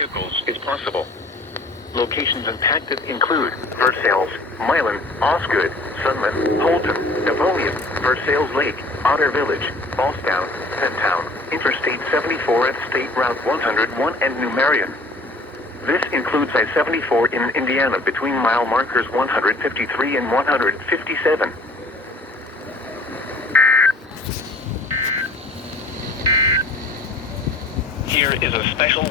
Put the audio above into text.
vehicles is possible. Locations impacted include Versailles, Milan, Osgood, Sunman, Holton, Devonian, Versailles Lake, Otter Village, Ballstown, Pentown, Interstate 74 and State Route 101 and New Marion. This includes I-74 in Indiana between mile markers 153 and 157. Here is a special